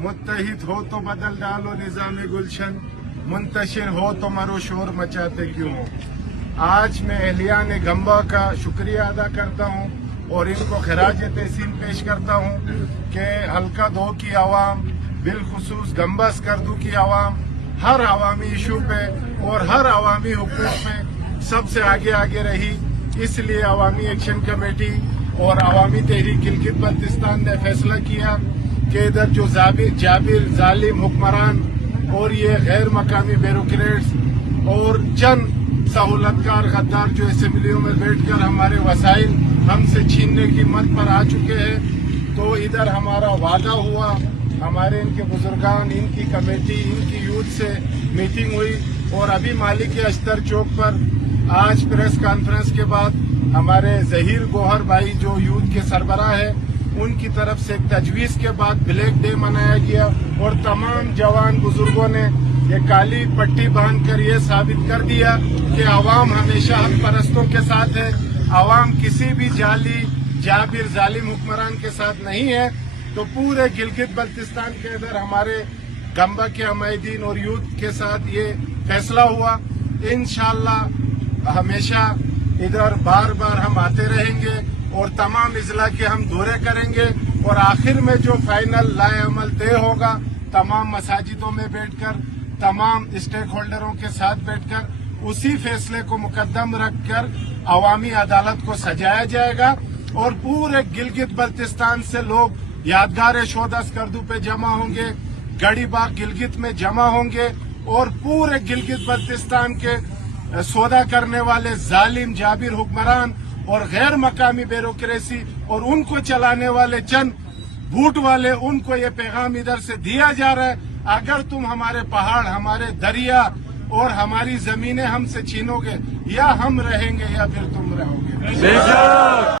मुत्तहिद हो तो बदल डालो निज़ाम गुलशन, मुंतशिर हो तो मरो शोर मचाते क्यों। आज मैं अहलियान गंबा का शुक्रिया अदा करता हूँ और इनको खराज तहसीन पेश करता हूँ कि हल्का 2 की आवाम, बिलखुसूस गंबा स्कर्दू की आवाम हर अवामी इशू पे और हर अवामी हुकूक पे सबसे आगे रही। इसलिए अवामी एक्शन कमेटी और अवामी तहरीक गिलगित बल्तिस्तान ने फैसला किया कि इधर जो जाबिर जालिम हुक्मरान और ये गैर मकामी ब्यूरोक्रेट्स और चंद सहूलतकार गद्दार जो असेंबलियों में बैठकर हमारे वसाइल हमसे छीनने की मत पर आ चुके हैं, तो इधर हमारा वादा हुआ, हमारे इनके बुजुर्गान, इनकी कमेटी, इनकी यूथ से मीटिंग हुई और अभी मालिक अश्तर चौक पर आज प्रेस कॉन्फ्रेंस के बाद हमारे जहीर गोहर भाई जो यूथ के सरबराह है उनकी तरफ से एक तजवीज़ के बाद ब्लैक डे मनाया गया और तमाम जवान बुजुर्गों ने ये काली पट्टी बांधकर ये साबित कर दिया कि अवाम हमेशा हक परस्तों के साथ है, अवाम किसी भी जाबिर जालिम हुक्मरान के साथ नहीं है। तो पूरे गिलगित बल्तिस्तान के अंदर हमारे गंबा के हमायदीन और यूथ के साथ ये फैसला हुआ। इंशाअल्लाह हमेशा इधर बार बार हम आते रहेंगे और तमाम इजला के हम दौरे करेंगे और आखिर में जो फाइनल लाए अमल तय होगा तमाम मसाजिदों में बैठकर तमाम स्टेक होल्डरों के साथ बैठकर उसी फैसले को मुकद्दम रखकर अवामी अदालत को सजाया जाएगा और पूरे गिलगित बल्तिस्तान से लोग यादगार शोदा स्कर्दू पे जमा होंगे, गढ़ी बाग गिलगित में जमा होंगे और पूरे गिलगित बल्तिस्तान के सौदा करने वाले जालिम जाबिर हुक्मरान और गैर मकामी ब्यूरोक्रेसी और उनको चलाने वाले चंद भूट वाले, उनको ये पैगाम इधर से दिया जा रहा है, अगर तुम हमारे पहाड़, हमारे दरिया और हमारी जमीनें हमसे छीनोगे या हम रहेंगे या फिर तुम रहोगे।